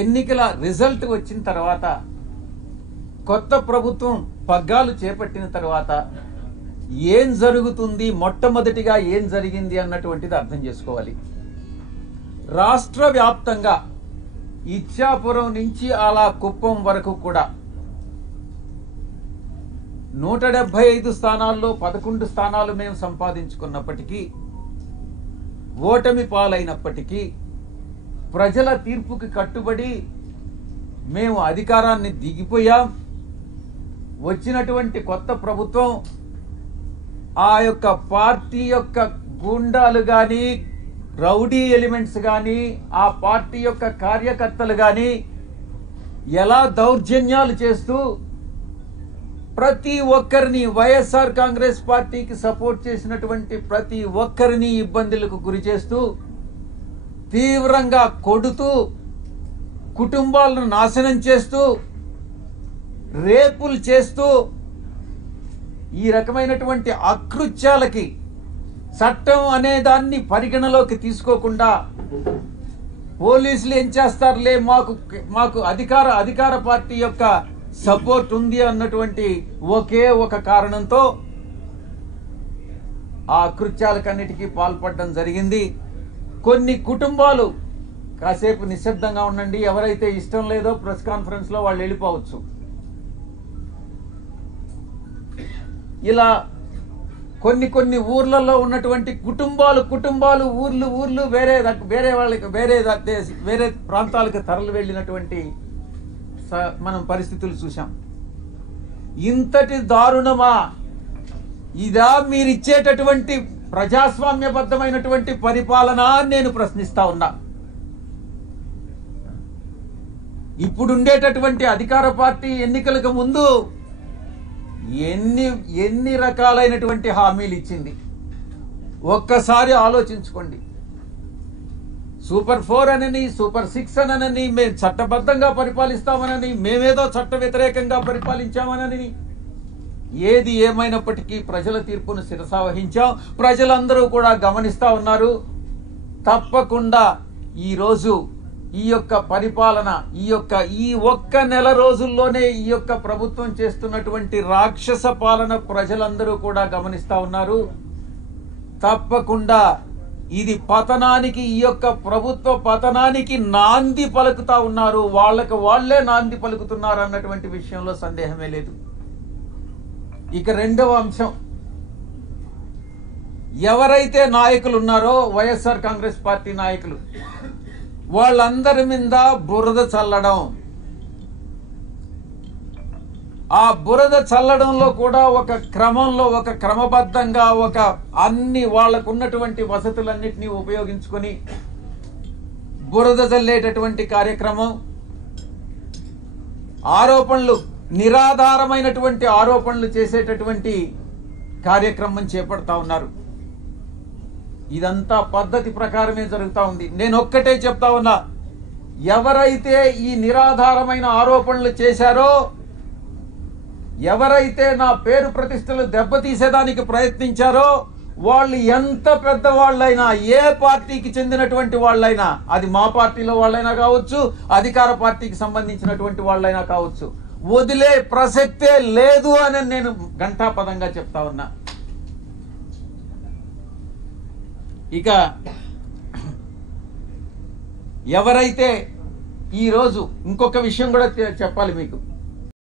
ఎన్నికల రిజల్ట్ వచ్చిన తర్వాత కొత్త ప్రభుత్వం పగ్గాలు చేపట్టిన తర్వాత ఏం జరుగుతుంది, మొట్టమొదటిగా ఏం జరిగింది అన్నటువంటిది అర్థం చేసుకోవాలి. రాష్ట్ర వ్యాప్తంగా ఇచ్చాపురం నుంచి అలా కుప్పం వరకు కూడా 175 స్థానాల్లో 11 స్థానాలు మేము సంపాదించుకున్నప్పటికీ, ఓటమి పాలైనప్పటికీ ప్రజల తీర్పుకి కట్టుబడి మేము అధికారాన్ని దిగిపోయాం. వచ్చినటువంటి కొత్త ప్రభుత్వం ఆ యొక్క పార్టీ యొక్క గుండాలు కానీ, రౌడీ ఎలిమెంట్స్ కానీ, ఆ పార్టీ యొక్క కార్యకర్తలు కానీ ఎలా దౌర్జన్యాలు చేస్తూ ప్రతి ఒక్కరిని, వైఎస్ఆర్ కాంగ్రెస్ పార్టీకి సపోర్ట్ చేసినటువంటి ప్రతి ఒక్కరిని ఇబ్బందులకు గురి చేస్తూ, తీవ్రంగా కొడుతూ, కుటుంబాలను నాశనం చేస్తూ, రేపులు చేస్తూ, ఈ రకమైనటువంటి అకృత్యాలకి చట్టం అనే దాన్ని పరిగణలోకి తీసుకోకుండా పోలీసులు ఏం చేస్తారులే, మాకు అధికార పార్టీ యొక్క సపోర్ట్ ఉంది అన్నటువంటి ఒకే ఒక కారణంతో ఆ అకృత్యాలకన్నిటికీ పాల్పడడం జరిగింది. కొన్ని కుటుంబాలు కాసేపు నిశ్శబ్దంగా ఉండండి, ఎవరైతే ఇష్టం లేదో ప్రెస్ కాన్ఫరెన్స్ లో వాళ్ళు వెళ్ళిపోవచ్చు. ఇలా కొన్ని ఊర్లలో ఉన్నటువంటి కుటుంబాలు ఊర్లు వేరే ప్రాంతాలకు తరలి వెళ్ళినటువంటి మనం పరిస్థితులు చూసాం. ఇంతటి దారుణమా ఇదా మీరిచ్చేటటువంటి ప్రజాస్వామ్యబద్ధమైనటువంటి పరిపాలన నేను ప్రశ్నిస్తా ఉన్నా. ఇప్పుడుండేటటువంటి అధికార పార్టీ ఎన్నికలకు ముందు ఎన్ని రకాలైనటువంటి హామీలు ఇచ్చింది ఒక్కసారి ఆలోచించుకోండి. సూపర్ 4 అనని, సూపర్ 6 అనని, మేము చట్టబద్ధంగా పరిపాలిస్తామనని, మేమేదో చట్ట వ్యతిరేకంగా పరిపాలించామనని, ఏది ఏమైనప్పటికీ ప్రజల తీర్పును శిరసావహించాం. ప్రజలందరూ కూడా గమనిస్తా ఉన్నారు. తప్పకుండా ఈరోజు ఈ యొక్క పరిపాలన, ఈ ఒక్క నెల రోజుల్లోనే ఈ యొక్క ప్రభుత్వం చేస్తున్నటువంటి రాక్షస పాలన ప్రజలందరూ కూడా గమనిస్తా ఉన్నారు. తప్పకుండా ఇది పతనానికి, ఈ యొక్క ప్రభుత్వ పతనానికి నాంది పలుకుతా ఉన్నారు. వాళ్లే నాంది పలుకుతున్నారు అన్నటువంటి విషయంలో సందేహమే లేదు. ఇక రెండవ అంశం, ఎవరైతే నాయకులు ఉన్నారో వైఎస్ఆర్ కాంగ్రెస్ పార్టీ నాయకులు, వాళ్ళందరి మీద బురద చల్లడం. ఆ బురద చల్లడంలో కూడా ఒక క్రమంలో, ఒక క్రమబద్ధంగా, అన్ని వాళ్లకు ఉన్నటువంటి వసతులన్నిటినీ ఉపయోగించుకొని బురద చల్లేటటువంటి కార్యక్రమం, ఆరోపణలు, నిరాధారమైనటువంటి ఆరోపణలు చేసేటటువంటి కార్యక్రమం చేపడతా ఉన్నారు. ఇదంతా పద్ధతి ప్రకారమే జరుగుతా ఉంది. నేను ఒక్కటే చెప్తా ఉన్నా, ఎవరైతే ఈ నిరాధారమైన ఆరోపణలు చేశారో, ఎవరైతే నా పేరు ప్రతిష్టలు దెబ్బతీసేదానికి ప్రయత్నించారో, వాళ్ళు ఎంత పెద్దవాళ్ళైనా, ఏ పార్టీకి చెందినటువంటి వాళ్ళైనా, అది మా పార్టీలో వాళ్ళైనా కావచ్చు, అధికార పార్టీకి సంబంధించినటువంటి వాళ్ళైనా కావచ్చు, వదిలే ప్రసక్తే లేదు అని నేను ఘంటాపదంగా చెప్తా ఉన్నా. ఇక ఎవరైతే ఈరోజు ఇంకొక విషయం కూడా చెప్పాలి మీకు.